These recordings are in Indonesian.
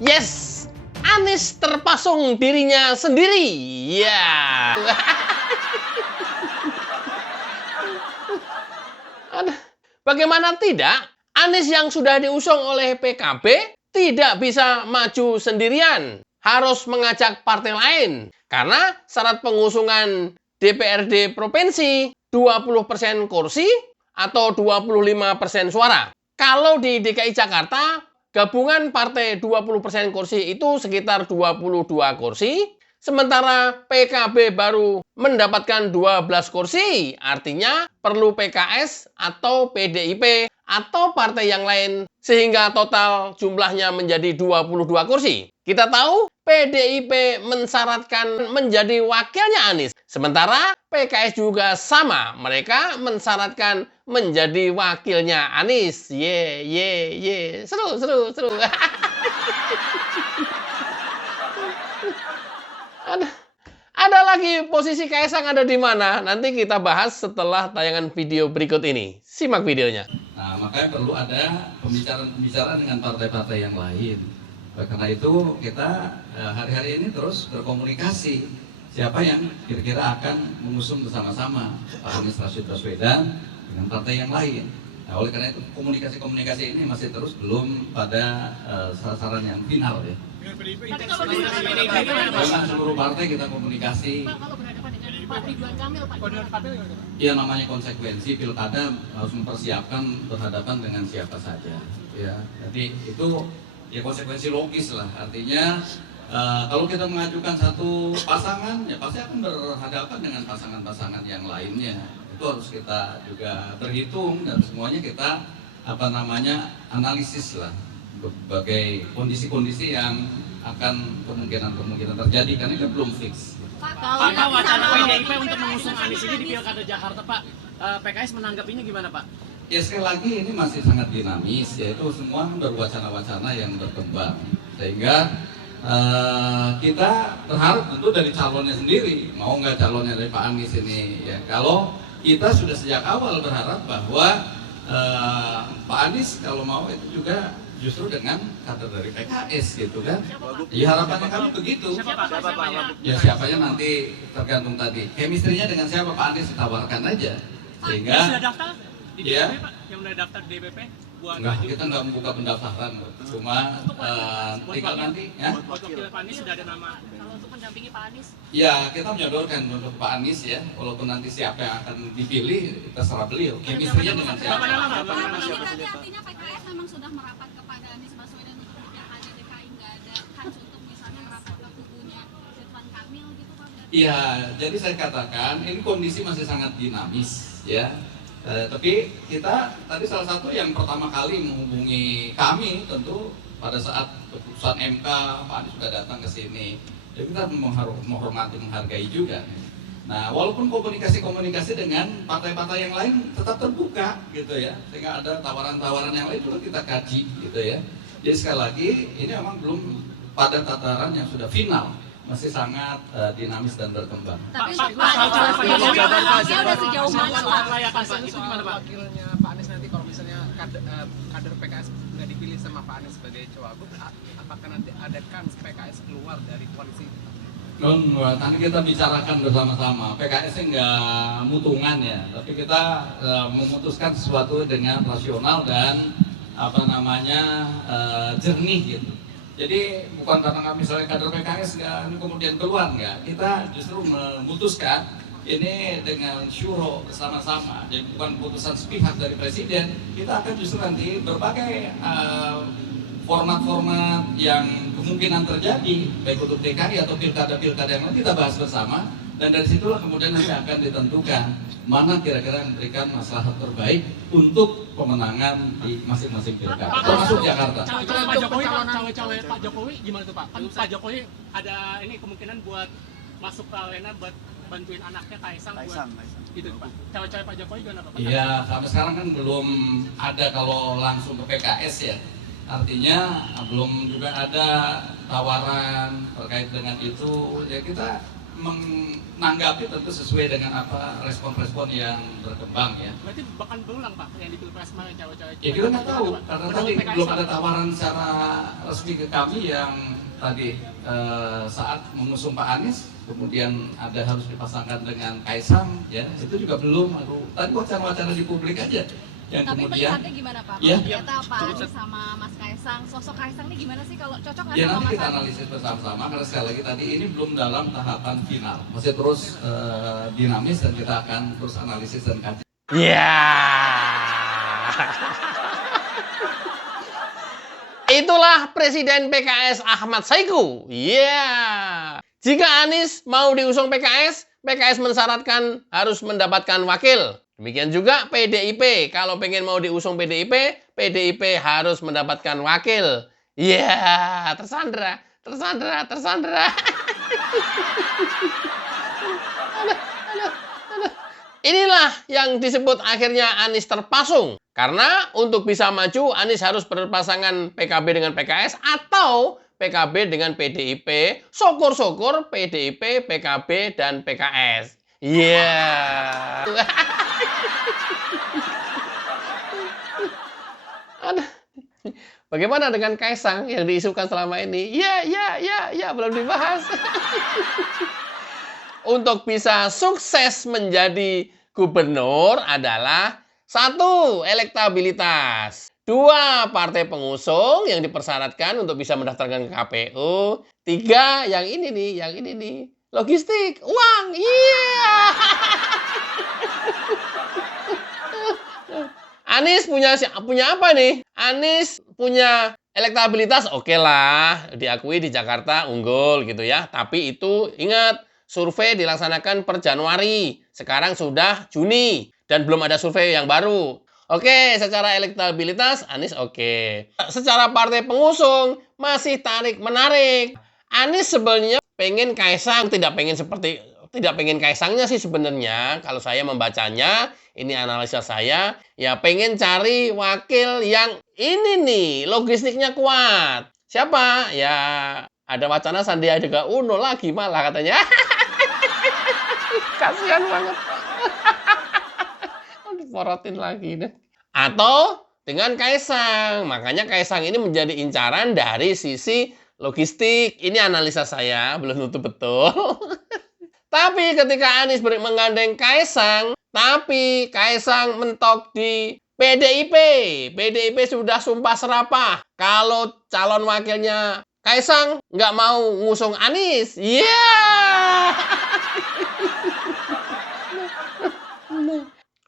Yes, Anies terpasung dirinya sendiri. Ya. Bagaimana tidak? Anies yang sudah diusung oleh PKB tidak bisa maju sendirian. Harus mengajak partai lain. Karena syarat pengusungan DPRD provinsi 20% kursi atau 25% suara. Kalau di DKI Jakarta, gabungan partai 20% kursi itu sekitar 22 kursi. Sementara PKB baru mendapatkan 12 kursi. Artinya perlu PKS atau PDIP atau partai yang lain sehingga total jumlahnya menjadi 22 kursi. Kita tahu PDIP mensyaratkan menjadi wakilnya Anies. Sementara PKS juga sama, mereka mensyaratkan menjadi wakilnya Anies. Ye. Seru. Ada lagi posisi Kaisang ada di mana? Nanti kita bahas setelah tayangan video berikut ini. Simak videonya. Nah, makanya perlu ada pembicaraan dengan partai-partai yang lain. Karena itu kita hari-hari ini terus berkomunikasi. Siapa yang kira-kira akan mengusung bersama-sama Pak Anies Rashid Baswedan dengan partai yang lain. Nah, oleh karena itu komunikasi ini masih terus belum pada sasaran yang final ya. Tapi kalau dengan seluruh partai kita komunikasi. Pak, kalau berhadapan dengan Pak Ridwan Kamil, Pak. Ya namanya konsekuensi pilkada harus mempersiapkan berhadapan dengan siapa saja. Ya, jadi itu ya konsekuensi logis lah. Artinya kalau kita mengajukan satu pasangan, ya pasti akan berhadapan dengan pasangan-pasangan yang lainnya. Itu harus kita juga berhitung dan semuanya kita analisis lah berbagai kondisi-kondisi yang akan kemungkinan terjadi karena itu belum fix. Pak, wacana PDIP untuk mengusung Anies ini di Pilkada Jakarta, Pak, PKS menanggapinya gimana, Pak? Ya sekali lagi ini masih sangat dinamis, yaitu semua baru wacana-wacana yang berkembang. Sehingga kita berharap tentu dari calonnya sendiri, mau nggak calonnya dari Pak Anies ini. Ya, kalau kita sudah sejak awal berharap bahwa Pak Anies kalau mau itu juga justru dengan kader dari PKS gitu kan. Ya harapannya kami begitu. Ya siapanya nanti tergantung tadi. Chemistry-nya dengan siapa Pak Anies ditawarkan aja. Sehingga sudah daftar di DPP, Pak? Yang udah daftar di DPP? Enggak, kita nggak membuka pendaftaran. Cuma tinggal nanti ya. Wakil Pak Anies sudah ada nama. Kalau untuk mendampingi Pak Anies? Ya, kita menyodorkan untuk Pak Anies ya. Walaupun nanti siapa yang akan dipilih terserah beliau. Chemistry-nya dengan siapa. Artinya PKS memang sudah merapat kepada Anies Baswedan untuk pilkada DKI, nggak ada kans untuk misalnya merapat ke kubunya Ridwan Kamil gitu Pak? Iya, jadi saya katakan ini kondisi masih sangat dinamis ya. Tapi kita tadi salah satu yang pertama kali menghubungi kami tentu pada saat keputusan MK Pak Anies sudah datang ke sini. Jadi kita menghormati, menghargai juga. Nah, walaupun komunikasi dengan partai-partai yang lain tetap terbuka gitu ya, sehingga ada tawaran-tawaran yang lain juga kita kaji gitu ya. Jadi sekali lagi ini memang belum pada tataran yang sudah final, masih sangat dinamis dan berkembang. Tapi udah sejauh mana Pak? Itu gimana Pak? Wakilnya Pak Anies nanti kalau misalnya kader PKS nggak dipilih sama Pak Anies sebagai cawagup, apakah nanti ada kans PKS keluar dari koalisi? Nanti kita bicarakan bersama-sama. PKS nggak mutungan ya, tapi kita memutuskan sesuatu dengan rasional dan jernih gitu. Jadi bukan karena misalnya kader PKS nggak kemudian keluar nggak, kita justru memutuskan ini dengan syuro bersama-sama. Jadi bukan putusan sepihak dari presiden, kita akan justru nanti berbagai format-format yang kemungkinan terjadi baik untuk DKI atau pilkada-pilkada yang lain kita bahas bersama, dan dari situlah kemudian nanti akan ditentukan mana kira-kira yang memberikan maslahat terbaik untuk pemenangan di masing-masing pilkada termasuk Jakarta. Cawe-cawe Pak Jokowi gimana tuh Pak? Kan Pak Jokowi ada ini kemungkinan buat masuk ke arena buat bantuin anaknya Kaisang buat gitu Pak. Cawe-cawe Pak Jokowi gimana Pak? Iya, sampai sekarang kan belum ada kalau langsung ke PKS ya. Artinya belum juga ada tawaran terkait dengan itu. Ya kita menanggapi tentu sesuai dengan apa respon-respon yang berkembang ya. Berarti bahkan berulang Pak yang di Pilpres kemarin cewek-cewek. Ya kita nggak tahu karena tadi belum ada tawaran secara resmi ke kami yang tadi saat mengusung Pak Anies, kemudian ada harus dipasangkan dengan Kaisang, ya itu juga belum. Tadi wacana-wacana di publik aja. Yang Tapi kemudian, melihatnya gimana Pak? Ya. Ternyata Pak Anies sama Mas Kaisang, sosok Kaisang ini gimana sih kalau cocok nggak ya sama nanti Mas kita Anies? analisis bersama-sama karena sekali lagi tadi ini belum dalam tahapan final, masih terus dinamis dan kita akan terus analisis dan kaji. Ya. Itulah Presiden PKS Ahmad Saiku. Ya. Jika Anies mau diusung PKS, PKS mensyaratkan harus mendapatkan wakil. Demikian juga PDIP. Kalau pengen mau diusung PDIP, PDIP harus mendapatkan wakil. Ya, tersandra. Inilah yang disebut akhirnya Anies terpasung. Karena untuk bisa maju, Anies harus berpasangan PKB dengan PKS atau PKB dengan PDIP. Syukur-syukur PDIP, PKB, dan PKS. Iya. Bagaimana dengan Kaisang yang diisukan selama ini? Ya, belum dibahas. Untuk bisa sukses menjadi gubernur adalah 1. Elektabilitas. 2. Partai pengusung yang dipersyaratkan untuk bisa mendaftarkan ke KPU. 3. Yang ini nih. Logistik, uang, iya. Anies punya apa nih? Anies punya elektabilitas, oke lah, diakui di Jakarta unggul gitu ya. Tapi itu ingat, survei dilaksanakan per Januari. Sekarang sudah Juni dan belum ada survei yang baru. Oke, secara elektabilitas Anies oke. Secara partai pengusung masih tarik-menarik. Anies sebenarnya pengen Kaisang, tidak pengen Kaisangnya sih sebenarnya. Kalau saya membacanya, ini analisa saya, ya pengen cari wakil yang ini nih, logistiknya kuat. Siapa? Ya ada wacana Sandiaga Uno lagi malah katanya. Kasihan banget. Diporotin lagi deh. Atau dengan Kaisang. Makanya Kaisang ini menjadi incaran dari sisi logistik. Ini analisa saya, belum tentu betul. Tapi ketika Anies menggandeng Kaisang, tapi Kaisang mentok di PDIP. PDIP sudah sumpah serapah. Kalau calon wakilnya Kaisang nggak mau ngusung Anies.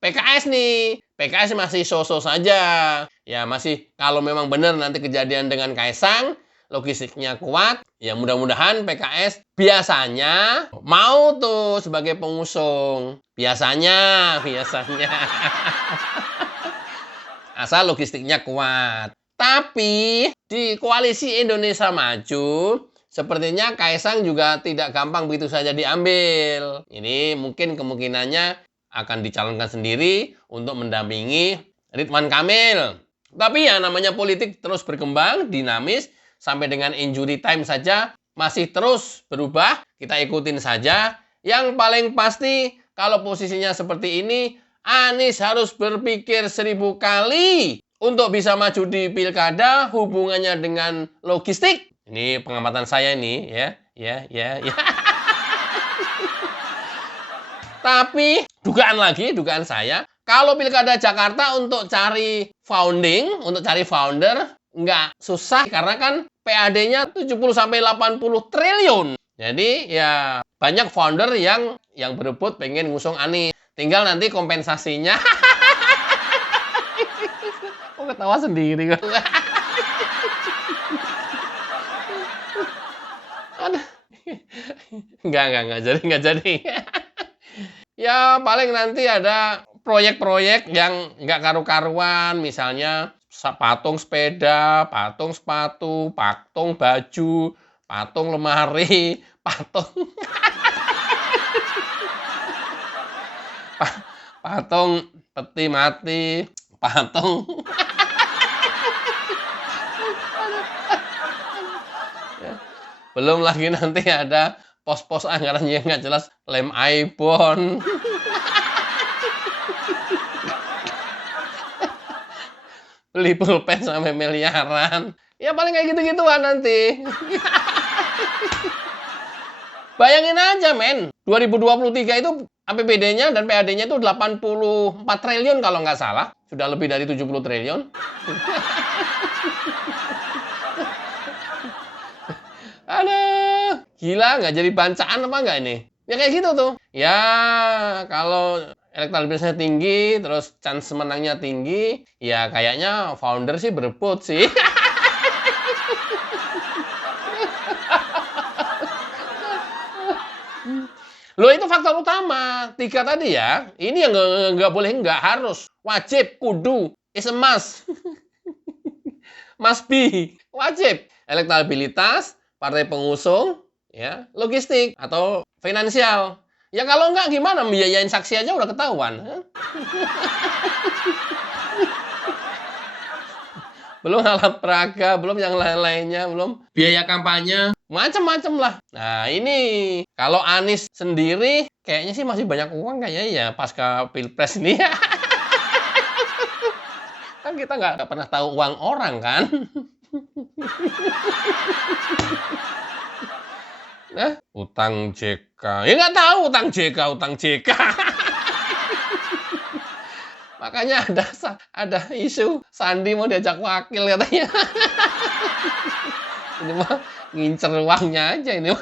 PKS nih. PKS masih so-so saja. Ya masih kalau memang benar nanti kejadian dengan Kaisang, logistiknya kuat, ya mudah-mudahan PKS biasanya mau tuh sebagai pengusung. Biasanya. Asal logistiknya kuat. Tapi di koalisi Indonesia Maju, sepertinya Kaisang juga tidak gampang begitu saja diambil. Ini mungkin kemungkinannya akan dicalonkan sendiri untuk mendampingi Ridwan Kamil. Tapi ya namanya politik terus berkembang, dinamis, sampai dengan injury time saja masih terus berubah. Kita ikutin saja. Yang paling pasti kalau posisinya seperti ini, Anies harus berpikir 1000 kali untuk bisa maju di pilkada hubungannya dengan logistik. Ini pengamatan saya ini ya. Tapi dugaan saya, kalau pilkada Jakarta untuk cari founder nggak susah karena kan PAD-nya 70-80 triliun. Jadi ya banyak founder yang berebut pengen ngusung Anies. Tinggal nanti kompensasinya. Kok ketawa sendiri kok. Enggak jadi. Ya paling nanti ada proyek-proyek yang nggak karu-karuan, misalnya patung sepeda, patung sepatu, patung baju, patung lemari, patung peti mati, patung. Belum lagi nanti ada pos-pos anggarannya nggak jelas, lem iPhone. Beli pulpen sampai miliaran. Ya paling kayak gitu-gituan nanti. Bayangin aja men, 2023 itu APBD-nya dan PAD-nya itu 84 triliun kalau nggak salah. Sudah lebih dari 70 triliun. Aduh, gila nggak jadi bancaan apa nggak ini? Ya kayak gitu tuh. Ya, kalau elektabilitasnya tinggi, terus chance menangnya tinggi, ya kayaknya founder sih berebut sih. Loh itu faktor utama. 3 tadi ya. Ini yang nggak boleh, nggak harus. Wajib, kudu, is a must. Must be. Wajib. Elektabilitas, partai pengusung, ya, logistik, atau finansial. Ya kalau nggak gimana? Membiayain saksi aja udah ketahuan. Belum alat peraga, belum yang lain-lainnya, belum biaya kampanye, macam-macam lah. Nah ini, kalau Anies sendiri, kayaknya sih masih banyak uang kayaknya ya pasca Pilpres ini. Kan kita nggak pernah tahu uang orang kan. Nah, utang JK. Ya nggak tahu utang JK. Makanya ada isu Sandi mau diajak wakil katanya. Ini mah ngincer uangnya aja ini.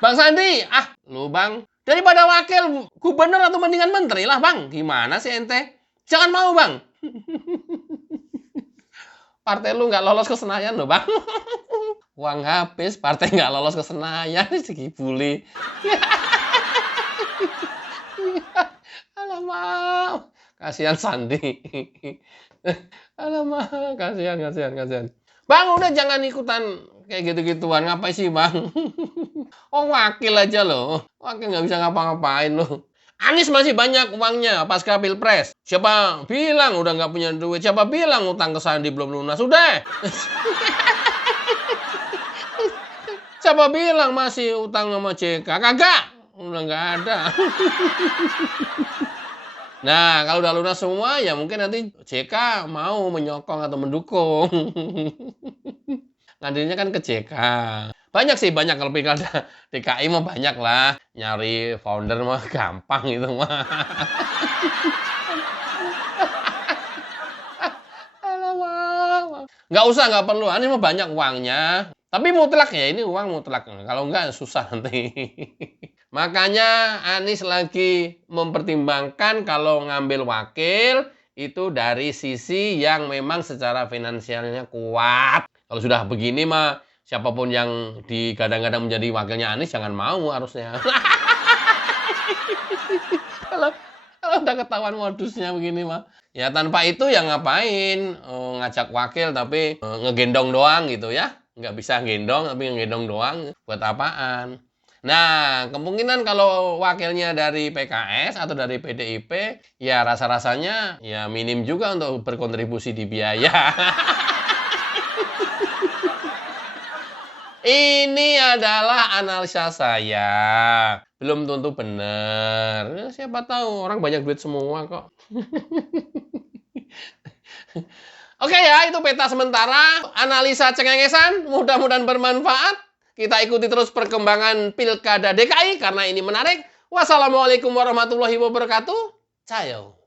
Bang Sandi, lu bang, daripada wakil gubernur atau mendingan menteri lah bang. Gimana sih ente? Jangan mau bang. Partai lu nggak lolos ke Senayan loh bang. Uang habis, partai nggak lolos ke Senayan, segi bully. Alamak, kasihan Sandi. Alamak, kasihan. Bang, udah jangan ikutan kayak gitu-gituan. Ngapain sih bang? Oh wakil aja loh. Wakil nggak bisa ngapa-ngapain loh. Anies masih banyak uangnya pasca Pilpres. Siapa bilang udah nggak punya duit? Siapa bilang utang ke Sandi belum lunas? Sudah. Siapa bilang masih utang sama JK? Kagak. Udah nggak ada. Nah, kalau udah lunas semua, ya mungkin nanti JK mau menyokong atau mendukung. Ngadilnya kan ke JK. Banyak kalau pilkada DKI mah banyak lah. Nyari founder mah gampang itu mah. Nggak perlu. Ini mah banyak uangnya. Tapi mutlak ya, ini uang mutlak. Kalau nggak susah nanti. Makanya Anies lagi mempertimbangkan kalau ngambil wakil itu dari sisi yang memang secara finansialnya kuat. Kalau sudah begini mah siapapun yang digadang-gadang menjadi wakilnya Anies jangan mau harusnya. Kalau udah ketahuan modusnya begini mah. Ya tanpa itu ya ngapain ngajak wakil tapi ngegendong doang gitu ya. Nggak bisa gendong tapi ngegendong doang. Buat apaan? Nah, kemungkinan kalau wakilnya dari PKS atau dari PDIP, ya rasa-rasanya ya minim juga untuk berkontribusi di biaya. Ini adalah analisa saya. Belum tentu benar. Ya, siapa tahu, orang banyak duit semua kok. Oke ya, itu peta sementara. Analisa cengengesan, mudah-mudahan bermanfaat. Kita ikuti terus perkembangan Pilkada DKI karena ini menarik. Wassalamualaikum warahmatullahi wabarakatuh. Cayo.